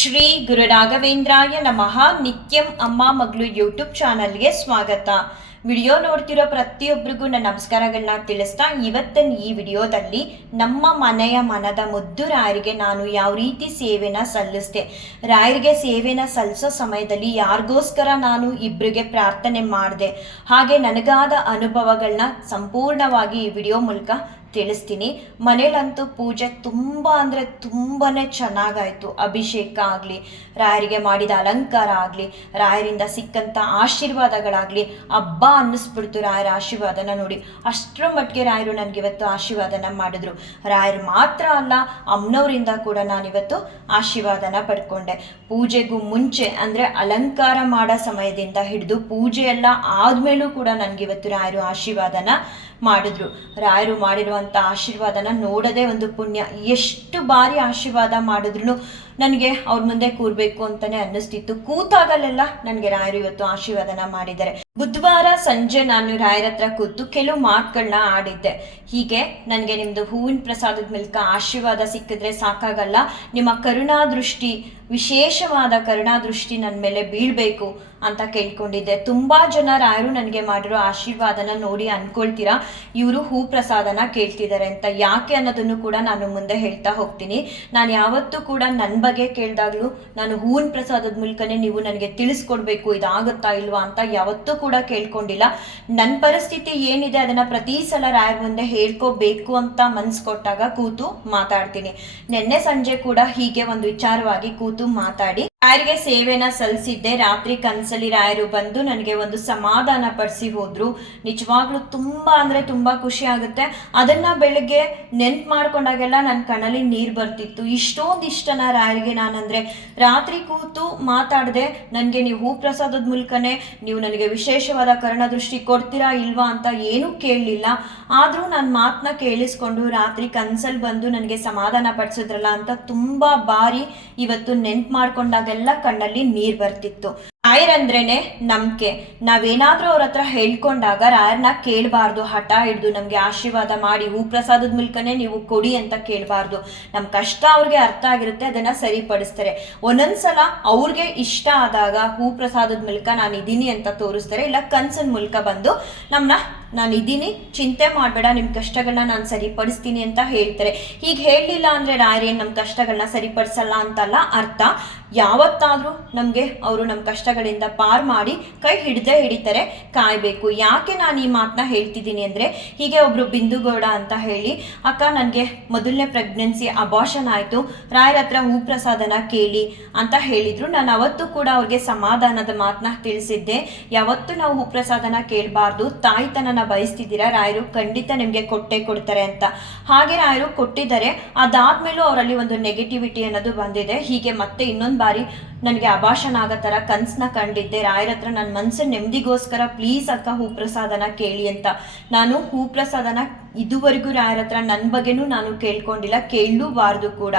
ಶ್ರೀ ಗುರು ರಾಘವೇಂದ್ರಾಯ ನಮಃ. ನಿತ್ಯಂ ಅಮ್ಮ ಮಗಳು ಯೂಟ್ಯೂಬ್ ಚಾನಲ್ಗೆ ಸ್ವಾಗತ. ವಿಡಿಯೋ ನೋಡ್ತಿರೋ ಪ್ರತಿಯೊಬ್ಬರಿಗೂ ನನ್ನ ನಮಸ್ಕಾರಗಳನ್ನ ತಿಳಿಸ್ತಾ ಇವತ್ತಿನ ಈ ವಿಡಿಯೋದಲ್ಲಿ ನಮ್ಮ ಮನೆಯ ಮನದ ಮುದ್ದು ರಾಯರಿಗೆ ನಾನು ಯಾವ ರೀತಿ ಸೇವೆನ ಸಲ್ಲಿಸ್ದೆ. ರಾಯರಿಗೆ ಸೇವೆನ ಸಲ್ಲಿಸೋ ಸಮಯದಲ್ಲಿ ಯಾರಿಗೋಸ್ಕರ ನಾನು ಇಬ್ಬರಿಗೆ ಪ್ರಾರ್ಥನೆ ಮಾಡಿದೆ. ಹಾಗೆ ನನಗಾದ ಅನುಭವಗಳನ್ನ ಸಂಪೂರ್ಣವಾಗಿ ಈ ವಿಡಿಯೋ ಮೂಲಕ ತಿಳಿಸ್ತೀನಿ ಮನೇಲಂತೂ ಪೂಜೆ ತುಂಬ ಅಂದರೆ ತುಂಬಾ ಚೆನ್ನಾಗಾಯಿತು. ಅಭಿಷೇಕ ಆಗಲಿ, ರಾಯರಿಗೆ ಮಾಡಿದ ಅಲಂಕಾರ ಆಗಲಿ, ರಾಯರಿಂದ ಸಿಕ್ಕಂಥ ಆಶೀರ್ವಾದಗಳಾಗಲಿ, ಹಬ್ಬ ಅನ್ನಿಸ್ಬಿಡ್ತು ರಾಯರ ಆಶೀರ್ವಾದನ ನೋಡಿ. ಅಷ್ಟರ ಮಟ್ಟಿಗೆ ರಾಯರು ನನಗೆ ಇವತ್ತು ಆಶೀರ್ವಾದನ ಮಾಡಿದ್ರು. ರಾಯರು ಮಾತ್ರ ಅಲ್ಲ, ಅಮ್ಮನವರಿಂದ ಕೂಡ ನಾನಿವತ್ತು ಆಶೀರ್ವಾದನ ಪಡ್ಕೊಂಡೆ. ಪೂಜೆಗೂ ಮುಂಚೆ ಅಂದರೆ ಅಲಂಕಾರ ಮಾಡೋ ಸಮಯದಿಂದ ಹಿಡಿದು ಪೂಜೆ ಎಲ್ಲ ಆದಮೇಲೂ ಕೂಡ ನನಗಿವತ್ತು ರಾಯರು ಆಶೀರ್ವಾದನ ಮಾಡಿದ್ರು. ರಾಯರು ಮಾಡಿರುವಂಥ ಆಶೀರ್ವಾದನ ನೋಡೋದೇ ಒಂದು ಪುಣ್ಯ ಎಷ್ಟು ಬಾರಿ ಆಶೀರ್ವಾದ ಮಾಡಿದ್ರು ನನಗೆ ಅವ್ರ ಮುಂದೆ ಕೂರ್ಬೇಕು ಅಂತಾನೆ ಅನ್ನಿಸ್ತಿತ್ತು. ಕೂತಾಗಲೆಲ್ಲ ನನಗೆ ರಾಯರು ಇವತ್ತು ಆಶೀರ್ವಾದನ ಮಾಡಿದ್ದಾರೆ. ಬುಧವಾರ ಸಂಜೆ ನಾನು ರಾಯರ ಹತ್ರ ಕೂತು ಕೆಲವು ಮಾತುಗಳನ್ನ ಆಡಿದ್ದೆ. ಹೀಗೆ ನನಗೆ ನಿಮ್ಮದು ಹೂವಿನ ಪ್ರಸಾದದ ಮೂಲಕ ಆಶೀರ್ವಾದ ಸಿಕ್ಕಿದ್ರೆ ಸಾಕಾಗಲ್ಲ. ನಿಮ್ಮ ಕರುಣಾದೃಷ್ಟಿ ವಿಶೇಷವಾದ ಕರುಣಾದೃಷ್ಟಿ ನನ್ನ ಮೇಲೆ ಬೀಳ್ಬೇಕು ಅಂತ ಕೇಳ್ಕೊಂಡಿದ್ದೆ. ತುಂಬಾ ಜನ ರಾಯರು ನನಗೆ ಮಾಡಿರೋ ಆಶೀರ್ವಾದನ ನೋಡಿ ಅನ್ಕೊಳ್ತೀರಾ? ಇವರು ಹೂ ಪ್ರಸಾದನ ಕೇಳ್ತಿದ್ದಾರೆ ಅಂತ. ಯಾಕೆ ಅನ್ನೋದನ್ನು ಕೂಡ ನಾನು ಮುಂದೆ ಹೇಳ್ತಾ ಹೋಗ್ತೀನಿ. ನಾನು ಯಾವತ್ತೂ ಕೂಡ ನನ್ನ ಬಗ್ಗೆ ಕೇಳಿದಾಗಲೂ ನಾನು ಹೂವಿನ ಪ್ರಸಾದದ ಮೂಲಕನೇ ನೀವು ನನಗೆ ತಿಳಿಸ್ಕೊಡ್ಬೇಕು, ಇದಾಗುತ್ತಾ ಇಲ್ವಾ ಅಂತ ಯಾವತ್ತೂ ಕೂಡ ಕೇಳ್ಕೊಂಡಿಲ್ಲ. ನನ್ನ ಪರಿಸ್ಥಿತಿ ಏನಿದೆ ಅದನ್ನ ಪ್ರತಿ ಸಲ ರಾಯರ ಮುಂದೆ ಹೇಳ್ಕೋಬೇಕು ಅಂತ ಮನ್ಸು ಕೊಟ್ಟಾಗ ಕೂತು ಮಾತಾಡ್ತೀನಿ. ನಿನ್ನೆ ಸಂಜೆ ಕೂಡ ಹೀಗೆ ಒಂದು ವಿಚಾರವಾಗಿ ಕೂತು ಮಾತಾಡಿ ರಾಯರಿಗೆ ಸೇವೆನ ಸಲ್ಲಿಸಿದ್ದೆ. ರಾತ್ರಿ ಕನ್ಸಲ್ಲಿ ರಾಯರು ಬಂದು ನನಗೆ ಒಂದು ಸಮಾಧಾನ ಪಡಿಸಿ ಹೋದ್ರು. ನಿಜವಾಗ್ಲೂ ತುಂಬ ಅಂದ್ರೆ ತುಂಬ ಖುಷಿ ಆಗುತ್ತೆ. ಅದನ್ನ ಬೆಳಗ್ಗೆ ನೆನ್ಪು ಮಾಡ್ಕೊಂಡಾಗೆಲ್ಲ ನನ್ನ ಕಣ್ಣಲ್ಲಿ ನೀರು ಬರ್ತಿತ್ತು. ಇಷ್ಟೊಂದು ಇಷ್ಟನ ರಾಯರಿಗೆ ನಾನಂದ್ರೆ ರಾತ್ರಿ ಕೂತು ಮಾತಾಡದೆ, ನನಗೆ ನೀವು ಹೂ ಪ್ರಸಾದದ ಮೂಲಕನೇ, ನೀವು ನನಗೆ ವಿಶೇಷವಾದ ಕರ್ಣದೃಷ್ಟಿ ಕೊಡ್ತೀರಾ ಇಲ್ವಾ ಅಂತ ಏನೂ ಕೇಳಲಿಲ್ಲ. ಆದರೂ ನನ್ನ ಮಾತನ್ನ ಕೇಳಿಸ್ಕೊಂಡು ರಾತ್ರಿ ಕನ್ಸಲ್ಲಿ ಬಂದು ನನಗೆ ಸಮಾಧಾನ ಪಡಿಸಿದ್ರಲ್ಲ ಅಂತ ತುಂಬಾ ಬಾರಿ ಇವತ್ತು ನೆನ್ಪು ಮಾಡ್ಕೊಂಡಾಗೆಲ್ಲ ಕಣ್ಣಲ್ಲಿ ನೀರು ಬರ್ತಿತ್ತು. ರಾಯರಂದ್ರೇನೆ ನಂಬಿಕೆ. ನಾವೇನಾದ್ರೂ ಅವ್ರ ಹತ್ರ ಹೇಳ್ಕೊಂಡಾಗ ರಾಯರ್ನ ಕೇಳಬಾರ್ದು. ಹಠ ಹಿಡ್ದು ನಮಗೆ ಆಶೀರ್ವಾದ ಮಾಡಿ, ಹೂ ಪ್ರಸಾದದ ಮೂಲಕನೇ ನೀವು ಕೊಡಿ ಅಂತ ಕೇಳಬಾರ್ದು. ನಮ್ಮ ಕಷ್ಟ ಅವ್ರಿಗೆ ಅರ್ಥ ಆಗಿರುತ್ತೆ, ಅದನ್ನ ಸರಿಪಡಿಸ್ತಾರೆ. ಒಂದೊಂದ್ಸಲ ಅವ್ರಿಗೆ ಇಷ್ಟ ಆದಾಗ, ಹೂ ಪ್ರಸಾದದ ಮೂಲಕ ನಾನು ಇದ್ದೀನಿ ಅಂತ ತೋರಿಸ್ತಾರೆ, ಇಲ್ಲ ಕನ್ಸಿನ ಮೂಲಕ ಬಂದು ನಮ್ಮನ್ನ ನಾನು ಇದ್ದೀನಿ, ಚಿಂತೆ ಮಾಡಬೇಡ ನಿಮ್ಮ ಕಷ್ಟಗಳನ್ನ ನಾನು ಸರಿಪಡಿಸ್ತೀನಿ ಅಂತ ಹೇಳ್ತಾರೆ. ಹೀಗೆ ಹೇಳಲಿಲ್ಲ ಅಂದರೆ ರಾಯರೇನು ನಮ್ಮ ಕಷ್ಟಗಳನ್ನ ಸರಿಪಡಿಸಲ್ಲ ಅಂತಲ್ಲ ಅರ್ಥ. ಯಾವತ್ತಾದರೂ ನಮಗೆ ಅವರು ನಮ್ಮ ಕಷ್ಟಗಳಿಂದ ಪಾರ್ ಮಾಡಿ ಕೈ ಹಿಡ್ದೇ ಹಿಡಿತಾರೆ, ಕಾಯಬೇಕು. ಯಾಕೆ ನಾನು ಈ ಮಾತನ್ನ ಹೇಳ್ತಿದ್ದೀನಿ ಅಂದರೆ, ಹೀಗೆ ಒಬ್ಬರು ಬಿಂದುಗೌಡ ಅಂತ ಹೇಳಿ, ಅಕ್ಕ ನನಗೆ ಮೊದಲನೇ ಪ್ರೆಗ್ನೆನ್ಸಿ ಅಬಾಷನ್ ಆಯಿತು, ರಾಯರ ಹತ್ರ ಹೂಪ್ರಸಾದನ ಕೇಳಿ ಅಂತ ಹೇಳಿದರು. ನಾನು ಅವತ್ತು ಕೂಡ ಅವ್ರಿಗೆ ಸಮಾಧಾನದ ಮಾತನ್ನ ತಿಳಿಸಿದ್ದೆ. ಯಾವತ್ತು ನಾವು ಹೂಪ್ರಸಾದನ ಕೇಳಬಾರ್ದು. ತಾಯ್ತನನ ಬಯಸ್ತಿದ್ದೀರಾ? ರಾಯರು ಖಂಡಿತ ನಿಮಗೆ ಕೊಟ್ಟೆ ಕೊಡ್ತಾರೆ ಅಂತ. ಹಾಗೆ ರಾಯರು ಕೊಟ್ಟಿದ್ದಾರೆ. ಅದಾದ್ಮೇಲೂ ಅವರಲ್ಲಿ ಒಂದು ನೆಗೆಟಿವಿಟಿ ಅನ್ನೋದು ಬಂದಿದೆ. ಹೀಗೆ ಮತ್ತೆ ಇನ್ನೊಂದು ಬಾರಿ ನನಗೆ ಅಭಾಷಣ ಆಗೋ ಥರ ಕನ್ಸನ್ನ ಕಂಡಿದ್ದೆ. ರಾಯರ ಹತ್ರ ನನ್ನ ಮನಸ್ಸಿನ ನೆಮ್ಮದಿಗೋಸ್ಕರ ಪ್ಲೀಸ್ ಅಕ್ಕ ಹೂಪ್ರಸಾದನ ಕೇಳಿ ಅಂತ. ನಾನು ಹೂ ಪ್ರಸಾದನ ಇದುವರೆಗೂ ಯಾರ ಹತ್ರ ನನ್ನ ಬಗ್ಗೆನೂ ನಾನು ಕೇಳ್ಕೊಂಡಿಲ್ಲ, ಕೇಳಲೂಬಾರ್ದು ಕೂಡ.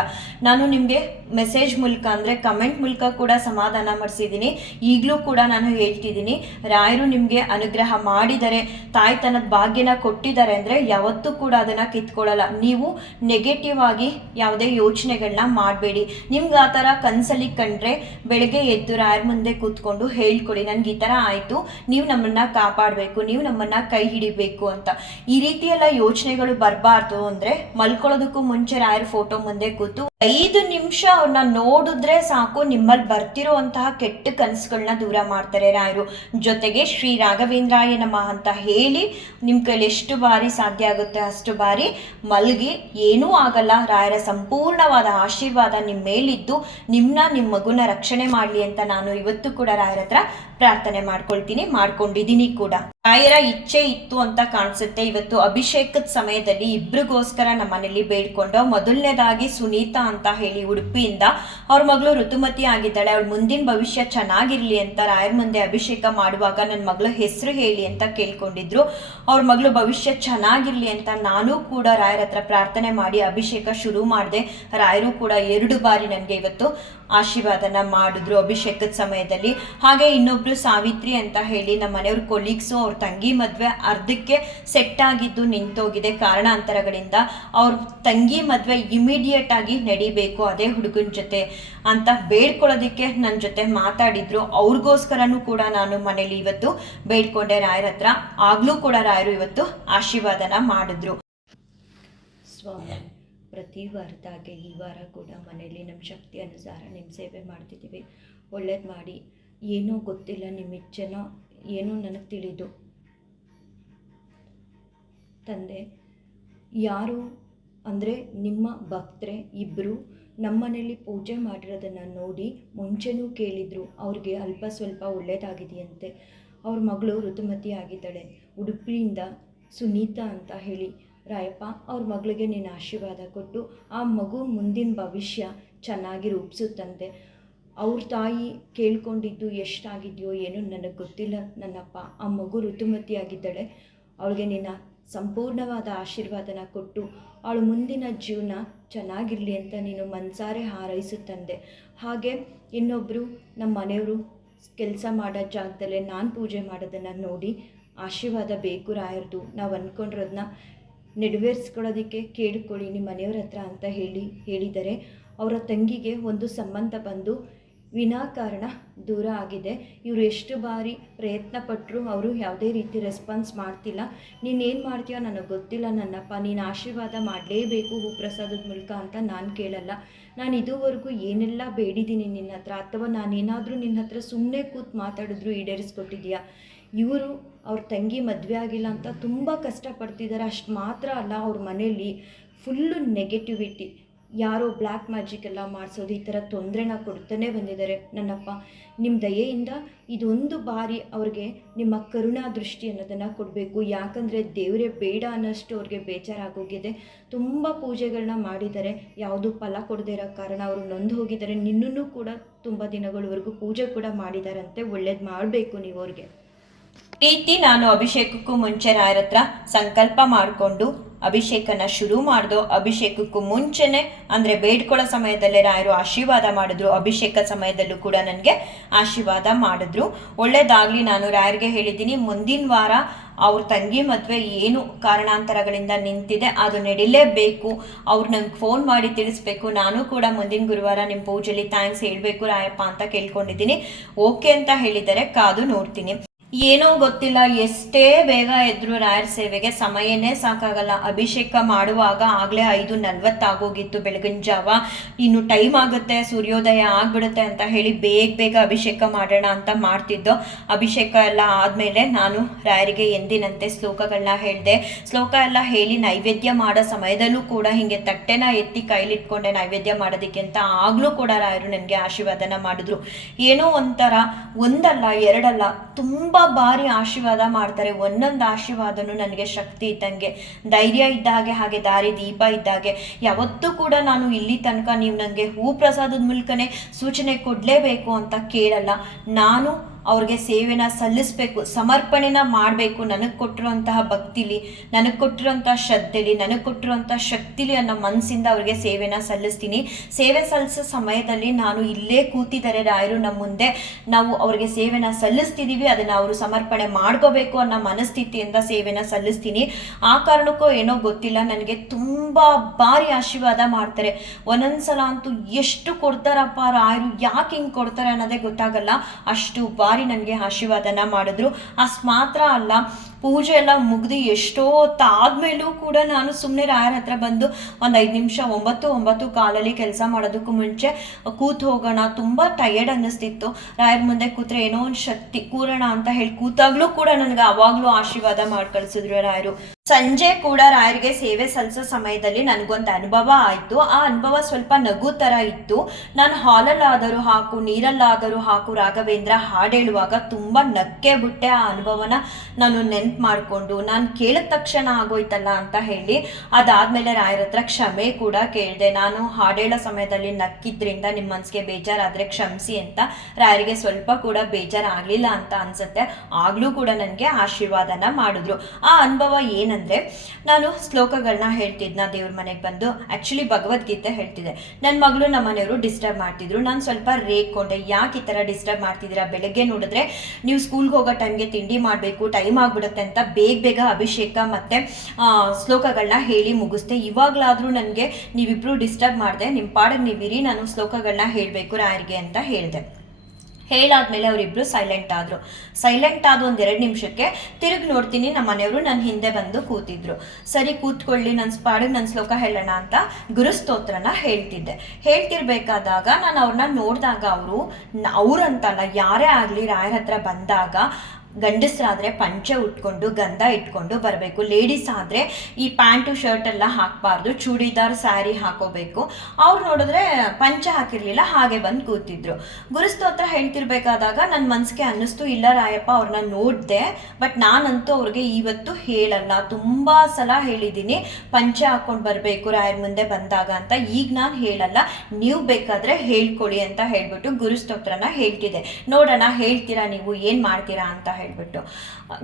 ನಾನು ನಿಮಗೆ ಮೆಸೇಜ್ ಮೂಲಕ ಅಂದರೆ ಕಮೆಂಟ್ ಮೂಲಕ ಕೂಡ ಸಮಾಧಾನ ಮಾಡಿಸಿದ್ದೀನಿ. ಈಗಲೂ ಕೂಡ ನಾನು ಹೇಳ್ತಿದ್ದೀನಿ, ರಾಯರು ನಿಮಗೆ ಅನುಗ್ರಹ ಮಾಡಿದರೆ, ತಾಯ್ತನದ ಭಾಗ್ಯನ ಕೊಟ್ಟಿದ್ದಾರೆ ಅಂದರೆ ಯಾವತ್ತೂ ಕೂಡ ಅದನ್ನು ಕಿತ್ಕೊಳ್ಳಲ್ಲ. ನೀವು ನೆಗೆಟಿವ್ ಆಗಿ ಯಾವುದೇ ಯೋಚನೆಗಳನ್ನ ಮಾಡಬೇಡಿ. ನಿಮ್ಗೆ ಆ ಥರ ಕನಸಲ್ಲಿ ಕಂಡ್ರೆ ಬೆಳಗ್ಗೆ ಎದ್ದು ರಾಯರ ಮುಂದೆ ಕೂತ್ಕೊಂಡು ಹೇಳ್ಕೊಡಿ, ನನಗೆ ಈ ಥರ ಆಯಿತು. ನೀವು ನಮ್ಮನ್ನು ಕಾಪಾಡಬೇಕು, ನೀವು ನಮ್ಮನ್ನು ಕೈ ಹಿಡಿಬೇಕು ಅಂತ. ಈ ರೀತಿ ಎಲ್ಲ ಯೋಚನೆಗಳು ಬರಬಾರ್ದು ಅಂದರೆ ಮಲ್ಕೊಳ್ಳೋದಕ್ಕೂ ಮುಂಚೆ ರಾಯರ ಫೋಟೋ ಮುಂದೆ ಕೂತು ಐದು ನಿಮಿಷ ಅವ್ರನ್ನ ನೋಡಿದ್ರೆ ಸಾಕು ನಿಮ್ಮಲ್ಲಿ ಬರ್ತಿರುವಂತಹ ಕೆಟ್ಟ ಕನಸುಗಳನ್ನ ದೂರ ಮಾಡ್ತಾರೆ ರಾಯರು. ಜೊತೆಗೆ ಶ್ರೀ ರಾಘವೇಂದ್ರಾಯ ನಮಃ ಅಂತ ಹೇಳಿ ನಿಮ್ಮ ಕೈಲಿ ಎಷ್ಟು ಬಾರಿ ಸಾಧ್ಯ ಆಗುತ್ತೆ ಅಷ್ಟು ಬಾರಿ ಮಲಗಿ ಏನೂ ಆಗಲ್ಲ. ರಾಯರ ಸಂಪೂರ್ಣವಾದ ಆಶೀರ್ವಾದ ನಿಮ್ಮ ಮೇಲಿದ್ದು ನಿಮ್ಮನ್ನ ನಿಮ್ಮ ಮಗುನ ರಕ್ಷಣೆ ಮಾಡಲಿ ಅಂತ ನಾನು ಇವತ್ತು ಕೂಡ ರಾಯರ ಹತ್ರ ಪ್ರಾರ್ಥನೆ ಮಾಡ್ಕೊಳ್ತೀನಿ, ಮಾಡ್ಕೊಂಡಿದ್ದೀನಿ ಕೂಡ. ರಾಯರ ಇಚ್ಛೆ ಇತ್ತು ಅಂತ ಕಾಣಿಸುತ್ತೆ. ಇವತ್ತು ಅಭಿಷೇಕದ ಸಮಯದಲ್ಲಿ ಇಬ್ರಿಗೋಸ್ಕರ ನಮ್ಮ ಮನೇಲಿ ಬೇಡ್ಕೊಂಡು, ಮೊದಲನೇದಾಗಿ ಸುನೀತಾ ಅಂತ ಹೇಳಿ ಉಡುಪಿಯಿಂದ. ಅವ್ರ ಮಗಳು ಋತುಮತಿ ಆಗಿದ್ದಾಳೆ. ಅವ್ಳ ಮುಂದಿನ ಭವಿಷ್ಯ ಚೆನ್ನಾಗಿರ್ಲಿ ಅಂತ ರಾಯರ ಮುಂದೆ ಅಭಿಷೇಕ ಮಾಡುವಾಗ ನನ್ನ ಮಗಳ ಹೆಸರು ಹೇಳಿ ಅಂತ ಕೇಳ್ಕೊಂಡಿದ್ರು. ಅವ್ರ ಮಗಳು ಭವಿಷ್ಯ ಚೆನ್ನಾಗಿರ್ಲಿ ಅಂತ ನಾನು ಕೂಡ ರಾಯರ ಹತ್ರ ಪ್ರಾರ್ಥನೆ ಮಾಡಿ ಅಭಿಷೇಕ ಶುರು ಮಾಡಿದೆ. ರಾಯರು ಕೂಡ ಎರಡು ಬಾರಿ ನನಗೆ ಇವತ್ತು ಆಶೀರ್ವಾದನ ಮಾಡಿದ್ರು ಅಭಿಷೇಕದ ಸಮಯದಲ್ಲಿ. ಹಾಗೆ ಇನ್ನೊಬ್ರು ಸಾವಿತ್ರಿ ಅಂತ ಹೇಳಿ ನಮ್ಮ ಮನೆಯವ್ರ ಕೊಲೀಗ್ಸು ಅವ್ರ ತಂಗಿ ಮದುವೆ ಅರ್ಧಕ್ಕೆ ಸೆಟ್ ಆಗಿದ್ದು ನಿಂತೋಗಿದೆ. ಕಾರಣಾಂತರಗಳಿಂದ ಅವ್ರ ತಂಗಿ ಮದುವೆ ಇಮಿಡಿಯೇಟ್ ಆಗಿ ನಡಿಬೇಕು, ಅದೇ ಹುಡುಗನ ಜೊತೆ ಅಂತ ಬೇಡ್ಕೊಳ್ಳೋದಕ್ಕೆ ನನ್ನ ಜೊತೆ ಮಾತಾಡಿದ್ರು. ಅವ್ರಿಗೋಸ್ಕರನೂ ಕೂಡ ನಾನು ಮನೇಲಿ ಇವತ್ತು ಬೇಡ್ಕೊಂಡೆ ರಾಯರ ಹತ್ರ. ಆಗ್ಲೂ ಕೂಡ ರಾಯರು ಇವತ್ತು ಆಶೀರ್ವಾದನ ಮಾಡಿದ್ರು. ಸ್ವಾಮಿ. ಪ್ರತಿ ವಾರದಾಗೆ ಈ ವಾರ ಕೂಡ ಮನೆಯಲ್ಲಿ ನಮ್ಮ ಶಕ್ತಿ ಅನುಸಾರ ನಿಮ್ಮ ಸೇವೆ ಮಾಡ್ತಿದ್ದೀವಿ. ಒಳ್ಳೇದು ಮಾಡಿ. ಏನೂ ಗೊತ್ತಿಲ್ಲ ನಿಮ್ಮ ಇಚ್ಛೆನೋ ಏನೂ ನನಗೆ ತಿಳಿದು. ತಂದೆ, ಯಾರು ಅಂದರೆ ನಿಮ್ಮ ಭಕ್ತರೆ ಇಬ್ಬರು ನಮ್ಮನೇಲಿ ಪೂಜೆ ಮಾಡಿರೋದನ್ನು ನೋಡಿ ಮುಂಚೆನೂ ಕೇಳಿದರು, ಅವ್ರಿಗೆ ಅಲ್ಪ ಸ್ವಲ್ಪ ಒಳ್ಳೆಯದಾಗಿದೆಯಂತೆ ಅವ್ರ ಮಗಳು ಋತುಮತಿ ಆಗಿದ್ದಾಳೆ. ಉಡುಪಿಯಿಂದ ಸುನೀತಾ ಅಂತ ಹೇಳಿ ರಾಯಪ್ಪ, ಅವ್ರ ಮಗಳಿಗೆ ನೀನು ಆಶೀರ್ವಾದ ಕೊಟ್ಟು ಆ ಮಗು ಮುಂದಿನ ಭವಿಷ್ಯ ಚೆನ್ನಾಗಿ ರೂಪಿಸುತ್ತಂತೆ. ಅವ್ರ ತಾಯಿ ಕೇಳ್ಕೊಂಡಿದ್ದು ಎಷ್ಟಾಗಿದೆಯೋ ಏನೋ ನನಗೆ ಗೊತ್ತಿಲ್ಲ ನನ್ನಪ್ಪ. ಆ ಮಗು ಋತುಮತಿಯಾಗಿದ್ದಾಳೆ. ಅವಳಿಗೆ ನಿನ್ನ ಸಂಪೂರ್ಣವಾದ ಆಶೀರ್ವಾದನ ಕೊಟ್ಟು ಅವಳು ಮುಂದಿನ ಜೀವನ ಚೆನ್ನಾಗಿರಲಿ ಅಂತ ನೀನು ಮನಸಾರೆ ಹಾರೈಸುತ್ತಂದೆ ಹಾಗೆ ಇನ್ನೊಬ್ಬರು ನಮ್ಮ ಮನೆಯವರು ಕೆಲಸ ಮಾಡೋ ಜಾಗದಲ್ಲೇ ನಾನು ಪೂಜೆ ಮಾಡೋದನ್ನು ನೋಡಿ ಆಶೀರ್ವಾದ ಬೇಕು ರಾಯರ್ದು. ನಾವು ಅಂದ್ಕೊಂಡಿರೋದನ್ನ ನೆರವೇರಿಸ್ಕೊಳ್ಳೋದಕ್ಕೆ ಕೇಳಿಕೊಳ್ಳಿ, ನಿಮ್ಮ ಮನೆಯವ್ರ ಹತ್ರ ಅಂತ ಹೇಳಿ, ಹೇಳಿದರೆ ಅವರ ತಂಗಿಗೆ ಒಂದು ಸಂಬಂಧ ಬಂದು ವಿನಾಕಾರಣ ದೂರ ಆಗಿದೆ. ಇವರು ಎಷ್ಟು ಬಾರಿ ಪ್ರಯತ್ನ ಪಟ್ಟರು ಅವರು ಯಾವುದೇ ರೀತಿ ರೆಸ್ಪಾನ್ಸ್ ಮಾಡ್ತಿಲ್ಲ. ನೀನೇನು ಮಾಡ್ತೀಯೋ ನನಗೆ ಗೊತ್ತಿಲ್ಲ ನನ್ನಪ್ಪ, ನೀನು ಆಶೀರ್ವಾದ ಮಾಡಲೇಬೇಕು ಹೂ ಪ್ರಸಾದದ ಮೂಲಕ ಅಂತ ನಾನು ಕೇಳಲ್ಲ. ನಾನು ಇದುವರೆಗೂ ಏನೆಲ್ಲ ಬೇಡಿದ್ದೀನಿ ನಿನ್ನ ಹತ್ರ, ಅಥವಾ ನಾನೇನಾದರೂ ನಿನ್ನ ಹತ್ರ ಸುಮ್ಮನೆ ಕೂತು ಮಾತಾಡಿದ್ರು ಈಡೇರಿಸ್ಕೊಟ್ಟಿದ್ಯಾ ಇವರು ಅವ್ರ ತಂಗಿ ಮದುವೆ ಆಗಿಲ್ಲ ಅಂತ ತುಂಬ ಕಷ್ಟಪಡ್ತಿದ್ದಾರೆ. ಅಷ್ಟು ಮಾತ್ರ ಅಲ್ಲ, ಅವ್ರ ಮನೇಲಿ ಫುಲ್ಲು ನೆಗೆಟಿವಿಟಿ ಯಾರೋ ಬ್ಲ್ಯಾಕ್ ಮ್ಯಾಜಿಕ್ ಎಲ್ಲ ಮಾಡಿಸೋದು ಈ ಥರ ತೊಂದರೆನ ಕೊಡ್ತಾನೆ ಬಂದಿದ್ದಾರೆ. ನನ್ನಪ್ಪ ನಿಮ್ಮ ದಯೆಯಿಂದ ಇದೊಂದು ಬಾರಿ ಅವ್ರಿಗೆ ನಿಮ್ಮ ಕರುಣಾ ದೃಷ್ಟಿ ಅನ್ನೋದನ್ನು ಕೊಡಬೇಕು. ಯಾಕಂದರೆ ದೇವರೇ ಬೇಡ ಅನ್ನೋಷ್ಟು ಅವ್ರಿಗೆ ಬೇಜಾರಾಗೋಗಿದೆ ತುಂಬ ಪೂಜೆಗಳನ್ನ ಮಾಡಿದ್ದಾರೆ. ಯಾವುದೂ ಫಲ ಕೊಡದೇ ಇರೋ ಕಾರಣ ಅವರು ನೊಂದು ಹೋಗಿದ್ದಾರೆ. ನಿನ್ನೂ ಕೂಡ ತುಂಬ ದಿನಗಳವರೆಗೂ ಪೂಜೆ ಕೂಡ ಮಾಡಿದಾರಂತೆ. ಒಳ್ಳೇದು ಮಾಡಬೇಕು ನೀವು ಅವ್ರಿಗೆ. ಪ್ರೀತಿ ನಾನು ಅಭಿಷೇಕಕ್ಕೂ ಮುಂಚೆ ರಾಯರ ಹತ್ರ ಸಂಕಲ್ಪ ಮಾಡಿಕೊಂಡು ಅಭಿಷೇಕನ ಶುರು ಮಾಡ್ದೋ ಅಭಿಷೇಕಕ್ಕೂ ಮುಂಚೆನೆ ಅಂದರೆ ಬೇಡ್ಕೊಳ್ಳೋ ಸಮಯದಲ್ಲೇ ರಾಯರು ಆಶೀರ್ವಾದ ಮಾಡಿದ್ರು. ಅಭಿಷೇಕ ಸಮಯದಲ್ಲೂ ಕೂಡ ನನಗೆ ಆಶೀರ್ವಾದ ಮಾಡಿದ್ರು. ಒಳ್ಳೇದಾಗಲಿ, ನಾನು ರಾಯರಿಗೆ ಹೇಳಿದ್ದೀನಿ, ಮುಂದಿನ ವಾರ ಅವ್ರ ತಂಗಿ ಮದುವೆ ಏನು ಕಾರಣಾಂತರಗಳಿಂದ ನಿಂತಿದೆ ಅದು ನಡಿಲೇಬೇಕು. ಅವ್ರು ನಂಗೆ ಫೋನ್ ಮಾಡಿ ತಿಳಿಸ್ಬೇಕು. ನಾನು ಕೂಡ ಮುಂದಿನ ಗುರುವಾರ ನಿಮ್ಮ ಪೂಜೆಲಿ ಥ್ಯಾಂಕ್ಸ್ ಹೇಳಬೇಕು ರಾಯಪ್ಪ ಅಂತ ಕೇಳ್ಕೊಂಡಿದ್ದೀನಿ. ಓಕೆ ಅಂತ ಹೇಳಿದರೆ ಕಾದು ನೋಡ್ತೀನಿ. ಏನೋ ಗೊತ್ತಿಲ್ಲ, ಎಷ್ಟೇ ಬೇಗ ಎದ್ರು ರಾಯರ್ ಸೇವೆಗೆ ಸಮಯನೇ ಸಾಕಾಗಲ್ಲ. ಅಭಿಷೇಕ ಮಾಡುವಾಗ ಆಗಲೇ ಐದು ನಲ್ವತ್ತಾಗೋಗಿತ್ತು ಬೆಳಗಿನ ಜಾವ ಇನ್ನು ಟೈಮ್ ಆಗುತ್ತೆ, ಸೂರ್ಯೋದಯ ಆಗ್ಬಿಡುತ್ತೆ ಅಂತ ಹೇಳಿ ಬೇಗ ಬೇಗ ಅಭಿಷೇಕ ಮಾಡೋಣ ಅಂತ ಮಾಡ್ತಿದ್ದೋ. ಅಭಿಷೇಕ ಎಲ್ಲ ಆದಮೇಲೆ ನಾನು ರಾಯರಿಗೆ ಎಂದಿನಂತೆ ಶ್ಲೋಕಗಳನ್ನ ಹೇಳಿದೆ. ಶ್ಲೋಕ ಎಲ್ಲ ಹೇಳಿ ನೈವೇದ್ಯ ಮಾಡೋ ಸಮಯದಲ್ಲೂ ಕೂಡ ಹೀಗೆ ತಟ್ಟೆನ ಎತ್ತಿ ಕೈಲಿಟ್ಕೊಂಡೆ ನೈವೇದ್ಯ ಮಾಡೋದಕ್ಕೆ ಅಂತ ಆಗಲೂ ಕೂಡ ರಾಯರು ನನಗೆ ಆಶೀರ್ವಾದನ ಮಾಡಿದ್ರು. ಏನೋ ಒಂಥರ ಒಂದಲ್ಲ, ಎರಡಲ್ಲ, ತುಂಬ ಬಾರಿ ಆಶೀರ್ವಾದ ಮಾಡ್ತಾರೆ. ಒಂದೊಂದು ಆಶೀರ್ವಾದನು ನನಗೆ ಶಕ್ತಿ ಇದ್ದಂಗೆ, ಧೈರ್ಯ ಇದ್ದಾಗೆ ಹಾಗೆ ದಾರಿ, ದೀಪ ಇದ್ದಾಗೆ ಯಾವತ್ತೂ ಕೂಡ ನಾನು ಇಲ್ಲಿ ತನಕ ನೀವು ನನಗೆ ಹೂ ಪ್ರಸಾದದ ಮೂಲಕನೇ ಸೂಚನೆ ಕೊಡಲೇಬೇಕು ಅಂತ ಕೇಳಲ್ಲ. ನಾನು ಅವ್ರಿಗೆ ಸೇವೆನ ಸಲ್ಲಿಸಬೇಕು, ಸಮರ್ಪಣೆನ ಮಾಡಬೇಕು. ನನಗೆ ಕೊಟ್ಟಿರುವಂತಹ ಭಕ್ತಿಲಿ, ನನಗೆ ಕೊಟ್ಟಿರುವಂತಹ ಶ್ರದ್ಧೆಲಿ, ನನಗೆ ಕೊಟ್ಟಿರುವಂಥ ಶಕ್ತಿಲಿ ಅನ್ನೋ ಮನಸ್ಸಿಂದ ಅವ್ರಿಗೆ ಸೇವೆನ ಸಲ್ಲಿಸ್ತೀನಿ. ಸೇವೆ ಸಲ್ಲಿಸೋ ಸಮಯದಲ್ಲಿ ನಾನು ಇಲ್ಲೇ ಕೂತಿದ್ದಾರೆ ರಾಯರು ನಮ್ಮ ಮುಂದೆ ನಾವು ಅವ್ರಿಗೆ ಸೇವೆನ ಸಲ್ಲಿಸ್ತಿದ್ದೀವಿ ಅದನ್ನು ಅವರು ಸಮರ್ಪಣೆ ಮಾಡ್ಕೋಬೇಕು ಅನ್ನೋ ಮನಸ್ಥಿತಿಯಿಂದ ಸೇವೆನ ಸಲ್ಲಿಸ್ತೀನಿ. ಆ ಕಾರಣಕ್ಕೂ ಏನೋ ಗೊತ್ತಿಲ್ಲ, ನನಗೆ ತುಂಬ ಬಾರಿ ಆಶೀರ್ವಾದ ಮಾಡ್ತಾರೆ. ಒಂದೊಂದ್ಸಲ ಅಂತೂ ಎಷ್ಟು ಕೊಡ್ತಾರಪ್ಪ ರಾಯರು, ಯಾಕೆ ಹಿಂಗೆ ಕೊಡ್ತಾರೆ ಅನ್ನೋದೇ ಗೊತ್ತಾಗಲ್ಲ. ಅಷ್ಟು ಬಾರಿ ನನಗೆ ಆಶೀರ್ವಾದನ ಮಾಡಿದ್ರು. ಅಷ್ಟು ಮಾತ್ರ ಅಲ್ಲ ಪೂಜೆ ಎಲ್ಲ ಮುಗಿದು ಎಷ್ಟೋ ಹೊತ್ತಾದ್ಮೇಲೂ ಕೂಡ ನಾನು ಸುಮ್ಮನೆ ರಾಯರ ಹತ್ರ ಬಂದು ಒಂದು ಐದು ನಿಮಿಷ, ಒಂಬತ್ತು ಒಂಬತ್ತು ಕಾಲಲ್ಲಿ ಕೆಲಸ ಮಾಡೋದಕ್ಕೂ ಮುಂಚೆ ಕೂತು ಹೋಗೋಣ. ತುಂಬ ಟಯರ್ಡ್ ಅನ್ನಿಸ್ತಿತ್ತು. ರಾಯರ ಮುಂದೆ ಕೂತ್ರೆ ಏನೋ ಒಂದು ಶಕ್ತಿ, ಕೂರೋಣ ಅಂತ ಹೇಳಿ ಕೂತಾಗ್ಲೂ ಕೂಡ ನನಗೆ ಅವಾಗ್ಲೂ ಆಶೀರ್ವಾದ ಮಾಡಿ ಕಳಿಸಿದ್ರು ರಾಯರು. ಸಂಜೆ ಕೂಡ ರಾಯರಿಗೆ ಸೇವೆ ಸಲ್ಲಿಸೋ ಸಮಯದಲ್ಲಿ ನನಗೊಂದು ಅನುಭವ ಆಯಿತು. ಆ ಅನುಭವ ಸ್ವಲ್ಪ ನಗು ಥರ ಇತ್ತು. ನಾನು ಹಾಲಲ್ಲಾದರೂ ಹಾಕು, ನೀರಲ್ಲಾದರೂ ಹಾಕು ರಾಘವೇಂದ್ರ ಹಾಡೇಳುವಾಗ ತುಂಬಾ ತುಂಬ ನಕ್ಕೆ ಬಿಟ್ಟೆ ಆ ಅನುಭವನ ನಾನು ನೆನ್ಪು ನೆನ್ಪು ಮಾಡಿಕೊಂಡು, ನಾನು ಕೇಳಿದ ತಕ್ಷಣ ಆಗೋಯ್ತಲ್ಲ ಅಂತ ಹೇಳಿ, ಅದಾದ್ಮೇಲೆ ರಾಯರ ಹತ್ರ ಕ್ಷಮೆ ಕೂಡ ಕೇಳಿದೆ. ನಾನು ಹಾಡೇಳೋ ಸಮಯದಲ್ಲಿ ನಕ್ಕಿದ್ರಿಂದ ನಿಮ್ಮ ಮನ್ಸಿಗೆ ಬೇಜಾರಾದ್ರೆ ಕ್ಷಮಿಸಿ ಅಂತ ರಾಯರಿಗೆ ಸ್ವಲ್ಪ ಕೂಡ ಬೇಜಾರಾಗಲಿಲ್ಲ ಅಂತ ಅನ್ಸುತ್ತೆ. ಆಗ್ಲೂ ಕೂಡ ನನಗೆ ಆಶೀರ್ವಾದನ ಮಾಡಿದ್ರು. ಆ ಅನುಭವ ಏನಂದ್ರೆ, ನಾನು ಶ್ಲೋಕಗಳನ್ನ ಹೇಳ್ತಿದ್ನ ದೇವ್ರ ಮನೆಗೆ ಬಂದು. ಆ್ಯಕ್ಚುಲಿ ಭಗವದ್ಗೀತೆ ಹೇಳ್ತಿದ್ದೆ ನನ್ನ ಮಗಳು ನಮ್ಮ ಮನೆಯವರು ಡಿಸ್ಟರ್ಬ್ ಮಾಡ್ತಿದ್ರು. ನಾನು ಸ್ವಲ್ಪ ರೇಗ್ಕೊಂಡೆ ಯಾಕೆ ಈ ಥರ ಡಿಸ್ಟರ್ಬ್ ಮಾಡ್ತಿದ್ದೀರಾ? ಬೆಳಗ್ಗೆ ನೋಡಿದ್ರೆ, ನೀವು ಸ್ಕೂಲ್ಗೆ ಹೋಗೋ ಟೈಮ್ಗೆ ತಿಂಡಿ ಮಾಡಬೇಕು ಟೈಮ್ ಆಗ್ಬಿಡುತ್ತೆ ಅಂತ ಬೇಗ ಬೇಗ ಅಭಿಷೇಕ ಮತ್ತೆ ಶ್ಲೋಕಗಳನ್ನ ಹೇಳಿ ಮುಗಿಸ್ದೆ. ಇವಾಗಲಾದರೂ ನನಗೆ ನೀವಿಬ್ರು ಡಿಸ್ಟರ್ಬ್ ಮಾಡಿದೆ. ನಿಮ್ಮ ಪಾಡಿಗೆ ನೀವಿರಿ, ನಾನು ಶ್ಲೋಕಗಳನ್ನ ಹೇಳಬೇಕು ರಾಯರಿಗೆ ಅಂತ ಹೇಳಿದೆ. ಹೇಳಾದ್ಮೇಲೆ ಅವರಿಬ್ರು ಸೈಲೆಂಟ್ ಆದ್ರು. ಸೈಲೆಂಟ್ ಆದ ಒಂದ್ ಎರಡು ನಿಮಿಷಕ್ಕೆ ತಿರುಗಿ ನೋಡ್ತೀನಿ ನಮ್ಮ ಮನೆಯವರು ನನ್ನ ಹಿಂದೆ ಬಂದು ಕೂತಿದ್ರು. ಸರಿ, ಕೂತ್ಕೊಳ್ಳಿ ನನ್ನ ಪಾಡಿಗೆ ನನ್ನ ಶ್ಲೋಕ ಹೇಳೋಣ ಅಂತ ಗುರುಸ್ತೋತ್ರನ ಹೇಳ್ತಿದ್ದೆ. ಹೇಳ್ತಿರ್ಬೇಕಾದಾಗ ನಾನು ಅವ್ರನ್ನ ನೋಡಿದಾಗ ಅವರು ಅವ್ರಂತಲ್ಲ, ಯಾರೇ ಆಗಲಿ ರಾಯರ ಹತ್ರ ಬಂದಾಗ ಗಂಡಸರಾದ್ರೆ ಪಂಚೆ ಉಟ್ಕೊಂಡು, ಗಂಧ ಇಟ್ಕೊಂಡು ಬರಬೇಕು. ಲೇಡೀಸ್ ಆದರೆ ಈ ಪ್ಯಾಂಟು ಶರ್ಟ್ ಎಲ್ಲ ಹಾಕಬಾರ್ದು. ಚೂಡಿದಾರ್ ಸ್ಯಾರಿ ಹಾಕೋಬೇಕು. ಅವ್ರು ನೋಡಿದ್ರೆ ಪಂಚೆ ಹಾಕಿರಲಿಲ್ಲ, ಹಾಗೆ ಬಂದು ಕೂತಿದ್ರು. ಗುರುಸ್ತೋತ್ರ ಹೇಳ್ತಿರ್ಬೇಕಾದಾಗ ನನ್ನ ಮನಸ್ಸಿಗೆ ಅನ್ನಿಸ್ತು, ಇಲ್ಲ ರಾಯಪ್ಪ ಅವ್ರನ್ನ ನೋಡಿದೆ ಬಟ್ ನಾನಂತೂ ಅವ್ರಿಗೆ ಇವತ್ತು ಹೇಳಲ್ಲ. ತುಂಬ ಸಲ ಹೇಳಿದ್ದೀನಿ ಪಂಚೆ ಹಾಕೊಂಡು ಬರಬೇಕು ರಾಯರ ಮುಂದೆ ಬಂದಾಗ ಅಂತ. ಈಗ ನಾನು ಹೇಳಲ್ಲ, ನೀವು ಬೇಕಾದ್ರೆ ಹೇಳ್ಕೊಳ್ಳಿ ಅಂತ ಹೇಳ್ಬಿಟ್ಟು ಗುರುಸ್ತೋತ್ರನ ಹೇಳ್ತಿದ್ದೆ. ನೋಡೋಣ, ಹೇಳ್ತೀರಾ ನೀವು, ಏನು ಮಾಡ್ತೀರಾ ಅಂತ ಹೇಳ್ಬಿಟ್ಟು.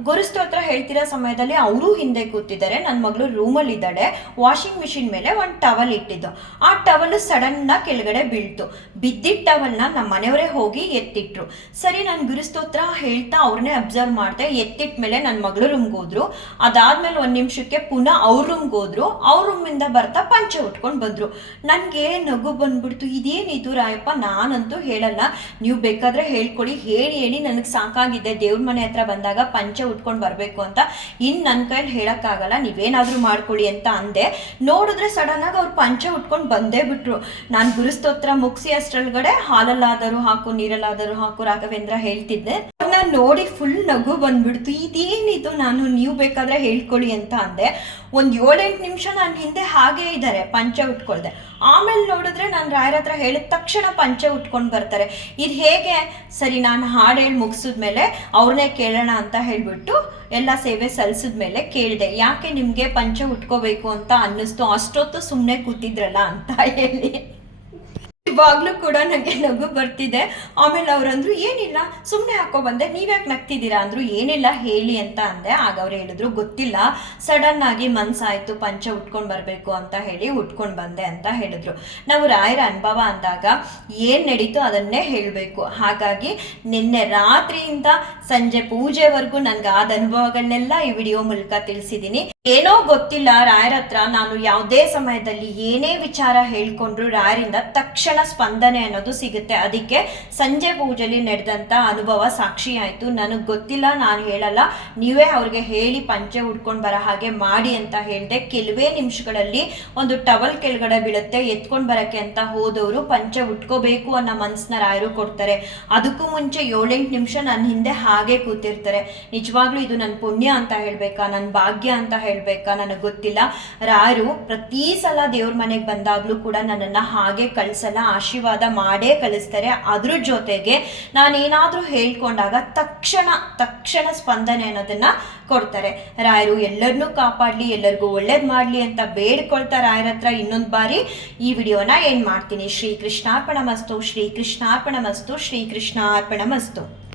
ಗುರುಸ್ತೋತ್ರ ಹೇಳ್ತಿರೋ ಸಮಯದಲ್ಲಿ ಅವರು ಹಿಂದೆ ಕೂತಿದ್ದಾರೆ. ನನ್ನ ಮಗಳು ರೂಮಲ್ಲಿ ಇದ್ದಾಳೆ. ವಾಷಿಂಗ್ ಮಿಷಿನ್ ಮೇಲೆ ಒಂದು ಟವಲ್ ಇಟ್ಟಿದ್ದು. ಆ ಟವಲ್ ಸಡನ್ನ ಕೆಳಗಡೆ ಬೀಳ್ತು. ಬಿದ್ದಿದ್ದ ಟವಲ್ನ ನಮ್ಮ ಮನೆಯವರೇ ಹೋಗಿ ಎತ್ತಿಟ್ರು. ಸರಿ, ನಾನು ಗುರುಸ್ತೋತ್ರ ಹೇಳ್ತಾ ಅವ್ರನ್ನೇ ಅಬ್ಸರ್ವ್ ಮಾಡಿದೆ. ಎತ್ತಿಟ್ಟ ಮೇಲೆ ನನ್ನ ಮಗಳು ರೂಮ್ಗೆ ಹೋದ್ರು. ಅದಾದ್ಮೇಲೆ ಒಂದು ನಿಮಿಷಕ್ಕೆ ಪುನಃ ಅವ್ರ ರೂಮ್ಗೆ ಹೋದ್ರು. ಅವ್ರ ರೂಮಿಂದ ಬರ್ತಾ ಪಂಚೆ ಉಟ್ಕೊಂಡು ಬಂದ್ರು. ನನಗೆ ನಗು ಬಂದ್ಬಿಡ್ತು. ಇದೇನಿದು ರಾಯಪ್ಪ? ನಾನಂತೂ ಹೇಳಲ್ಲ. ನೀವು ಬೇಕಾದ್ರೆ ಹೇಳ್ಕೊಳ್ಳಿ ಹೇಳಿ ಹೇಳಿ ನನಗೆ ಸಾಕಾಗಿದೆ. ದೇವ್ರ ಮನೆ ಹತ್ರ ಬಂದಾಗ ಪಂಚೆ ಉಟ್ಕೊಂಡು ಬರಬೇಕು ಅಂತ ಇನ್ನು ನನ್ನ ಕೈಲಿ ಹೇಳೋಕ್ಕಾಗಲ್ಲ, ನೀವೇನಾದರೂ ಮಾಡ್ಕೊಳ್ಳಿ ಅಂತ ಅಂದೆ. ನೋಡಿದ್ರೆ ಸಡನ್ ಆಗಿ ಅವ್ರು ಪಂಚೆ ಉಟ್ಕೊಂಡು ಬಂದೇ ಬಿಟ್ರು. ನಾನು ಗುರುಸ್ತೋತ್ರ ಮುಗಿಸಿ ಅಷ್ಟರೊಳಗಡೆ ಹಾಲಲ್ಲಾದರೂ ಹಾಕು, ನೀರಲ್ಲಾದರೂ ಹಾಕು, ರಾಘವೇಂದ್ರ ಹೇಳ್ತಿದ್ದೆ. ಅವ್ರನ್ನ ನೋಡಿ ಫುಲ್ ನಗು ಬಂದ್ಬಿಡ್ತು. ಇದೇನಿದು ನಾನು, ನೀವು ಬೇಕಾದ್ರೆ ಹೇಳ್ಕೊಳ್ಳಿ ಅಂತ ಅಂದೆ. ಒಂದು ಏಳೆಂಟು ನಿಮಿಷ ನಾನು ಹಿಂದೆ ಹಾಗೆ ಇದ್ದಾರೆ ಪಂಚೆ ಉಟ್ಕೊಳ್ದೆ. ಆಮೇಲೆ ನೋಡಿದ್ರೆ ನಾನು ರಾಯರ ಹತ್ರ ಹೇಳಿದ ತಕ್ಷಣ ಪಂಚೆ ಉಟ್ಕೊಂಡು ಬರ್ತಾರೆ. ಇದು ಹೇಗೆ? ಸರಿ, ನಾನು ಹಾಡು ಹೇಳಿ ಮುಗಿಸಿದ್ಮೇಲೆ ಅವ್ರನ್ನೇ ಕೇಳೋಣ ಅಂತ ಹೇಳ್ಬಿಟ್ಟು ಎಲ್ಲ ಸೇವೆ ಸಲ್ಲಿಸಿದ್ಮೇಲೆ ಕೇಳಿದೆ. ಯಾಕೆ ನಿಮಗೆ ಪಂಚ ಉಟ್ಕೋಬೇಕು ಅಂತ ಅನ್ನಿಸ್ತು? ಅಷ್ಟೊತ್ತು ಸುಮ್ಮನೆ ಕೂತಿದ್ರಲ್ಲ ಅಂತ ಹೇಳಿ. ಇವಾಗ್ಲೂ ಕೂಡ ನನಗೆ ನಗು ಬರ್ತಿದೆ. ಆಮೇಲೆ ಅವ್ರಂದ್ರು ಏನಿಲ್ಲ ಸುಮ್ಮನೆ ಹಾಕೋ ಬಂದೆ. ನೀವ್ಯಾಕೆ ನಗ್ತಿದ್ದೀರಾ? ಅಂದ್ರು, ಏನಿಲ್ಲ, ಹೇಳಿ ಅಂತ ಅಂದೆ. ಆಗ ಅವ್ರು ಹೇಳಿದ್ರು, ಗೊತ್ತಿಲ್ಲ. ಸಡನ್ ಆಗಿ ಮನ್ಸಾಯ್ತು, ಪಂಚ ಉಟ್ಕೊಂಡು ಬರಬೇಕು ಅಂತ ಹೇಳಿ ಉಟ್ಕೊಂಡು ಬಂದೆ ಅಂತ ಹೇಳಿದ್ರು. ನಾವು ರಾಯರ ಅನುಭವ ಅಂದಾಗ ಏನು ನಡೀತು ಅದನ್ನೇ ಹೇಳಬೇಕು. ಹಾಗಾಗಿ ನಿನ್ನೆ ರಾತ್ರಿಯಿಂದ ಸಂಜೆ ಪೂಜೆವರೆಗೂ ನನ್ಗೆ ಆದ ಅನುಭವಗಳನ್ನೆಲ್ಲ ಈ ವಿಡಿಯೋ ಮೂಲಕ ತಿಳಿಸಿದ್ದೀನಿ. ಏನೋ ಗೊತ್ತಿಲ್ಲ, ರಾಯರ ಹತ್ರ ನಾನು ಯಾವುದೇ ಸಮಯದಲ್ಲಿ ಏನೇ ವಿಚಾರ ಹೇಳ್ಕೊಂಡ್ರು ರಾಯರಿಂದ ತಕ್ಷಣ ಸ್ಪಂದನೆ ಅನ್ನೋದು ಸಿಗುತ್ತೆ. ಅದಕ್ಕೆ ಸಂಜೆ ಪೂಜೆಲಿ ನಡೆದಂತ ಅನುಭವ ಸಾಕ್ಷಿ ಆಯ್ತು. ನನಗೆ ಗೊತ್ತಿಲ್ಲ, ನಾನು ಹೇಳಲ್ಲ. ನೀವೇ ಅವ್ರಿಗೆ ಹೇಳಿ ಪಂಚೆ ಉಟ್ಕೊಂಡು ಬರೋ ಹಾಗೆ ಮಾಡಿ ಅಂತ ಹೇಳಿದೆ. ಕೆಲವೇ ನಿಮಿಷಗಳಲ್ಲಿ ಒಂದು ಟವಲ್ ಕೆಳಗಡೆ ಬೀಳುತ್ತೆ, ಎತ್ಕೊಂಡು ಬರಕ್ಕೆ ಅಂತ ಹೋದವರು ಪಂಚೆ ಉಟ್ಕೋಬೇಕು ಅನ್ನೋ ಮನ್ಸನ್ನ ರಾಯರು ಕೊಡ್ತಾರೆ. ಅದಕ್ಕೂ ಮುಂಚೆ ಏಳೆಂಟು ನಿಮಿಷ ನನ್ನ ಹಿಂದೆ ಹಾಗೆ ಕೂತಿರ್ತಾರೆ. ನಿಜವಾಗ್ಲೂ ಇದು ನನ್ನ ಪುಣ್ಯ ಅಂತ ಹೇಳ್ಬೇಕಾ? ನನ್ನ ಭಾಗ್ಯ ಅಂತ ಹೇಳ್ಬೇಕಾ? ನನಗೆ ಗೊತ್ತಿಲ್ಲ. ರಾಯರು ಪ್ರತಿ ಸಲ ದೇವ್ರ ಮನೆಗೆ ಬಂದಾಗ್ಲೂ ಕೂಡ ನನ್ನನ್ನು ಹಾಗೆ ಕಳ್ಸಲ್ಲ. ಆಶೀರ್ವಾದ ಮಾಡೇ ಕಳಿಸ್ತಾರೆ. ಅದ್ರ ಜೊತೆಗೆ ನಾನೇನಾದರೂ ಹೇಳ್ಕೊಂಡಾಗ ತಕ್ಷಣ ತಕ್ಷಣ ಸ್ಪಂದನೆ ಅನ್ನೋದನ್ನ ಕೊಡ್ತಾರೆ. ರಾಯರು, ಎಲ್ಲರನ್ನೂ ಕಾಪಾಡಲಿ, ಎಲ್ಲರಿಗೂ ಒಳ್ಳೇದು ಮಾಡಲಿ ಅಂತ ಬೇಡ್ಕೊಳ್ತಾ ರಾಯರ ಹತ್ರ ಇನ್ನೊಂದು ಬಾರಿ ಈ ವಿಡಿಯೋನ ಏನು ಮಾಡ್ತೀನಿ? ಶ್ರೀ ಕೃಷ್ಣಾರ್ಪಣ ಮಸ್ತು ಶ್ರೀ ಕೃಷ್ಣಾರ್ಪಣ ಮಸ್ತು ಶ್ರೀ ಕೃಷ್ಣಾರ್ಪಣ ಮಸ್ತು